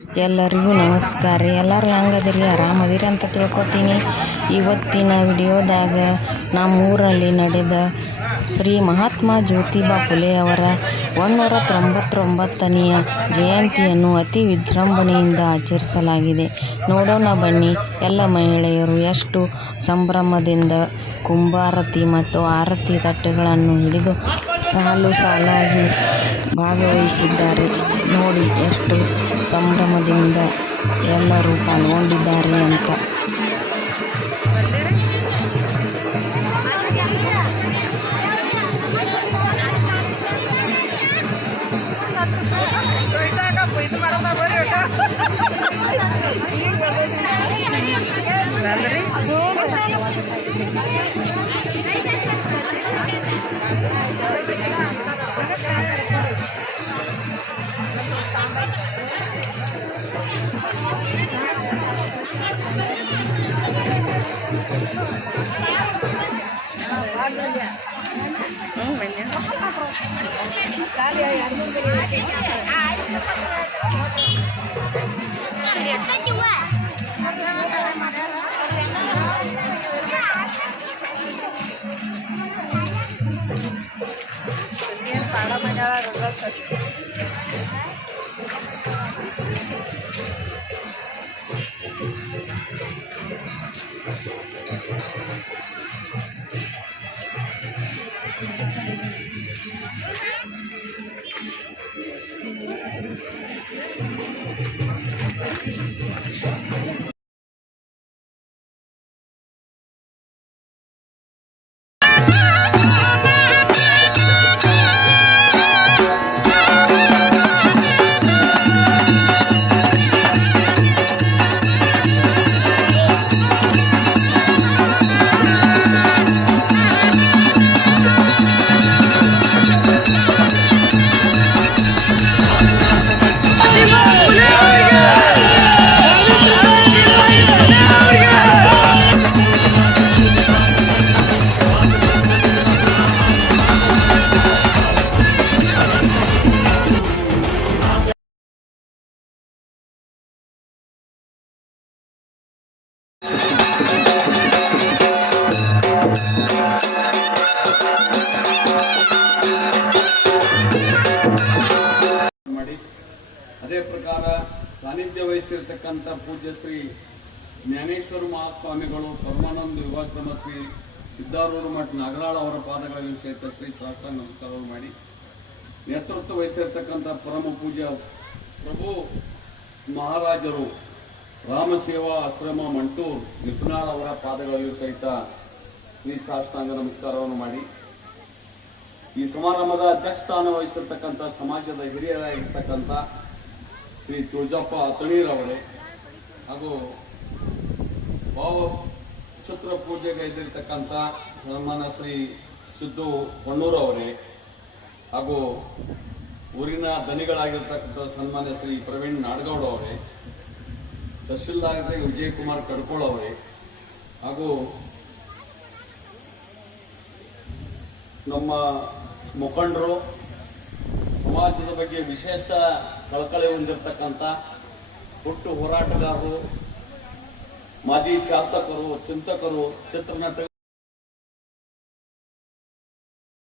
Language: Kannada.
ಎಲ್ಲರಿಗೂ ನಮಸ್ಕಾರ ರೀ. ಎಲ್ಲರೂ ಹೆಂಗದಿರಿ? ಆರಾಮದಿರಿ ಅಂತ ತಿಳ್ಕೊತೀನಿ. ಇವತ್ತಿನ ವಿಡಿಯೋದಾಗ ನಮ್ಮೂರಲ್ಲಿ ನಡೆದ ಶ್ರೀ ಮಹಾತ್ಮ ಜ್ಯೋತಿಬಾ ಫುಲೆ ಅವರ 199ನೆಯ ಜಯಂತಿಯನ್ನು ಅತಿ ವಿಜೃಂಭಣೆಯಿಂದ ಆಚರಿಸಲಾಗಿದೆ. ನೋಡೋಣ ಬನ್ನಿ. ಎಲ್ಲ ಮಹಿಳೆಯರು ಎಷ್ಟು ಸಂಭ್ರಮದಿಂದ ಕುಂಭಾರತಿ ಮತ್ತು ಆರತಿ ತಟ್ಟೆಗಳನ್ನು ಹಿಡಿದು ಸಾಲು ಸಾಲಾಗಿ ಭಾಗವಹಿಸಿದ್ದಾರೆ. ನೋಡಿ ಎಷ್ಟು ಸಂಭ್ರಮದಿಂದ ಎಲ್ಲರೂ ಪಾಲ್ಗೊಂಡಿದ್ದಾರೆ ಅಂತ. ಅದೇ ಪ್ರಕಾರ ಸಾನ್ನಿಧ್ಯ ವಹಿಸಿರ್ತಕ್ಕಂಥ ಪೂಜ್ಯ ಶ್ರೀ ಜ್ಞಾನೇಶ್ವರ ಮಹಾಸ್ವಾಮಿಗಳು, ಪರಮಾನಂದ ಯುವಾಶ್ರಮ ಶ್ರೀ ಸಿದ್ದಾರೂಢ ಮಠ ನಾಗರಾಳ ಅವರ ಪಾದಗಳಲ್ಲಿ ಸಹಿತ ಶ್ರೀ ಸಾಷ್ಟಾಂಗ ನಮಸ್ಕಾರವನ್ನು ಮಾಡಿ, ನೇತೃತ್ವ ವಹಿಸಿರ್ತಕ್ಕಂಥ ಪರಮ ಪೂಜ್ಯ ಪ್ರಭು ಮಹಾರಾಜರು ರಾಮಸೇವಾ ಆಶ್ರಮ ಮಂಟೂರ್ ನಿಪುಣಾಳ್ ಅವರ ಪಾದಗಳಲ್ಲಿಯೂ ಸಹಿತ ಶ್ರೀ ಸಾಷ್ಟಾಂಗ ನಮಸ್ಕಾರವನ್ನು ಮಾಡಿ, ಈ ಸಮಾರಂಭದ ಅಧ್ಯಕ್ಷಸ್ಥಾನ ವಹಿಸಿರ್ತಕ್ಕಂಥ ಸಮಾಜದ ಹಿರಿಯರಾಗಿರ್ತಕ್ಕಂಥ ಶ್ರೀ ತುಳಜಪ್ಪ ಅತಣೀರವರೇ ಹಾಗೂ ಭಾವ ಛತ್ರ ಪೂಜೆಗೈದಿರ್ತಕ್ಕಂಥ ಸನ್ಮಾನ್ಯ ಶ್ರೀ ಸಿದ್ದು ಹೊನ್ನೂರವರೇ ಹಾಗೂ ಊರಿನ ದನಿಗಳಾಗಿರ್ತಕ್ಕಂಥ ಸನ್ಮಾನ್ಯ ಶ್ರೀ ಪ್ರವೀಣ್ ನಾಡಗೌಡ ಅವರೇ, ತಹಶೀಲ್ದಾರ್ ವಿಜಯಕುಮಾರ್ ಕಡ್ಕೋಳ್ ಅವರೇ ಹಾಗೂ ನಮ್ಮ ಮುಖಂಡರು, ಸಮಾಜದ ಬಗ್ಗೆ ವಿಶೇಷ ಕಳಕಳಿ ಹೊಂದಿರತಕ್ಕಂಥ ಹುಟ್ಟು ಹೋರಾಟಗಾರರು, ಮಾಜಿ ಶಾಸಕರು, ಚಿಂತಕರು, ಚಿತ್ರನಟ